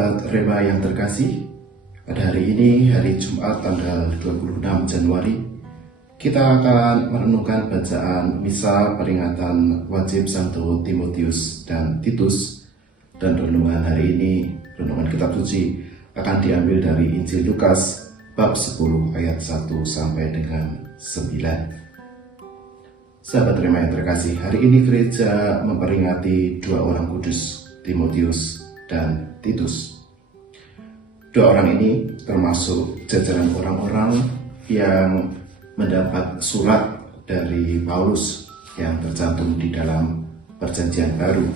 Sahabat Rema yang terkasih, pada hari ini, hari Jumat tanggal 26 Januari, kita akan merenungkan bacaan misa peringatan wajib Santo Timotius dan Titus. Dan renungan hari ini, renungan kitab suci, akan diambil dari Injil Lukas bab 10 ayat 1 sampai dengan 9. Sahabat Rema yang terkasih, hari ini gereja memperingati dua orang kudus, Timotius dan Titus. Dua orang ini termasuk jajaran orang-orang yang mendapat surat dari Paulus yang tercantum di dalam Perjanjian Baru,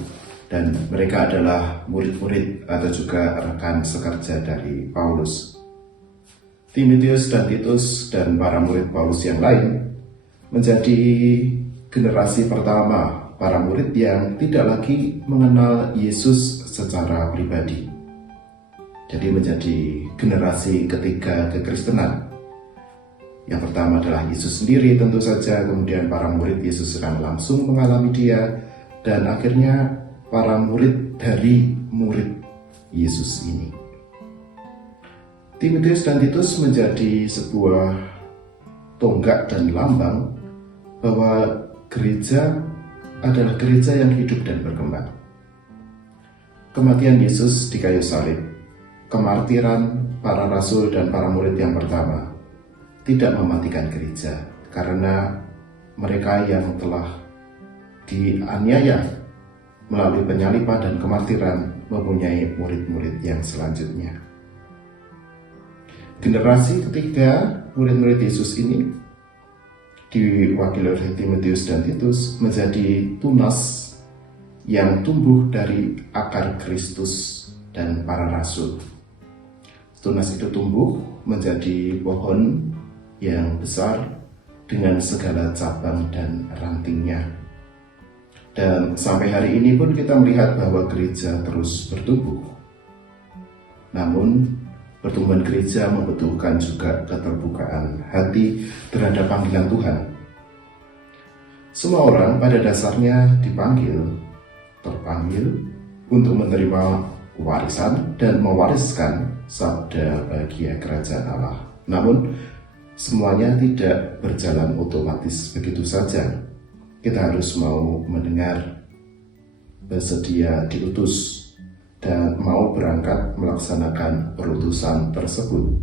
dan mereka adalah murid-murid atau juga rekan sekerja dari Paulus. Timotius dan Titus dan para murid Paulus yang lain menjadi generasi pertama para murid yang tidak lagi mengenal Yesus secara pribadi. Jadi menjadi generasi ketiga kekristenan. Yang pertama adalah Yesus sendiri tentu saja, kemudian para murid Yesus sedang langsung mengalami dia, dan akhirnya para murid dari murid Yesus ini. Timotius dan Titus menjadi sebuah tonggak dan lambang bahwa gereja adalah gereja yang hidup dan berkembang. Kematian Yesus di kayu salib, kemartiran para rasul dan para murid yang pertama tidak mematikan gereja, karena mereka yang telah dianiaya melalui penyaliban dan kemartiran mempunyai murid-murid yang selanjutnya. Generasi ketiga murid-murid Yesus ini diwakili oleh Timotius dan Titus menjadi tunas yang tumbuh dari akar Kristus dan para rasul. Tunas itu tumbuh menjadi pohon yang besar dengan segala cabang dan rantingnya. Dan sampai hari ini pun kita melihat bahwa gereja terus bertumbuh. Namun, pertumbuhan gereja membutuhkan juga keterbukaan hati terhadap panggilan Tuhan. Semua orang pada dasarnya terpanggil untuk menerima warisan dan mewariskan sabda bahagia kerajaan Allah. Namun, semuanya tidak berjalan otomatis begitu saja. Kita harus mau mendengar, bersedia diutus, dan mau berangkat melaksanakan perutusan tersebut.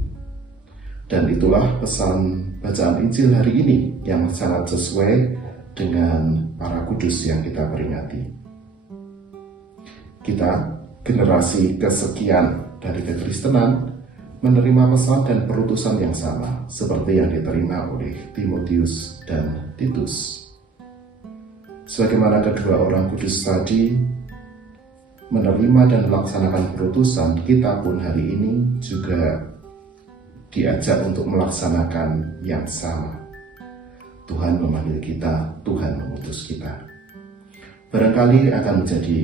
Dan itulah pesan bacaan Injil hari ini yang sangat sesuai dengan para kudus yang kita peringati. Kita, generasi kesekian dari kekristenan, menerima pesan dan perutusan yang sama seperti yang diterima oleh Timotius dan Titus. Sebagaimana kedua orang kudus tadi menerima dan melaksanakan perutusan, kita pun hari ini juga diajak untuk melaksanakan yang sama. Tuhan memanggil kita, Tuhan mengutus kita. Barangkali akan menjadi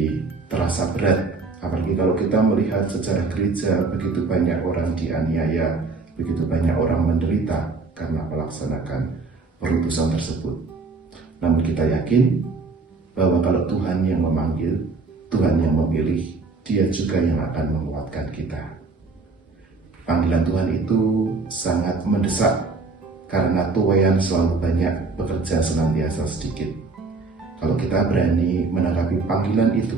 terasa berat, apalagi kalau kita melihat sejarah gereja, begitu banyak orang dianiaya, begitu banyak orang menderita karena melaksanakan perutusan tersebut. Namun kita yakin bahwa kalau Tuhan yang memanggil, Tuhan yang memilih, Dia juga yang akan menguatkan kita. Panggilan Tuhan itu sangat mendesak, karena tuaian selalu banyak, bekerja senantiasa sedikit. Kalau kita berani menanggapi panggilan itu,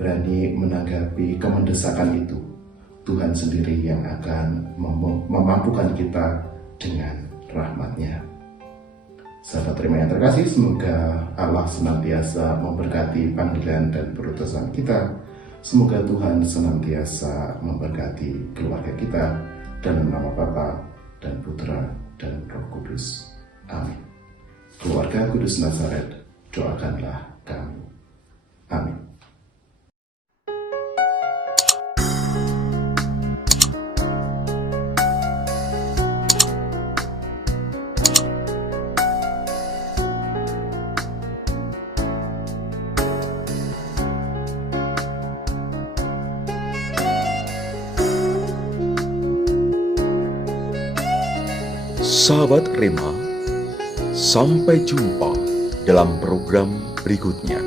berani menanggapi kemendesakan itu, Tuhan sendiri yang akan memampukan kita dengan rahmat-Nya. Sahabat Rema yang terkasih, semoga Allah senantiasa memberkati panggilan dan perutusan kita. Semoga Tuhan senantiasa memberkati keluarga kita, dalam nama Bapa dan Putra dan Roh Kudus. Amin. Keluarga Kudus Nazaret, doakanlah kami. Amin. Sahabat Rema, sampai jumpa dalam program berikutnya.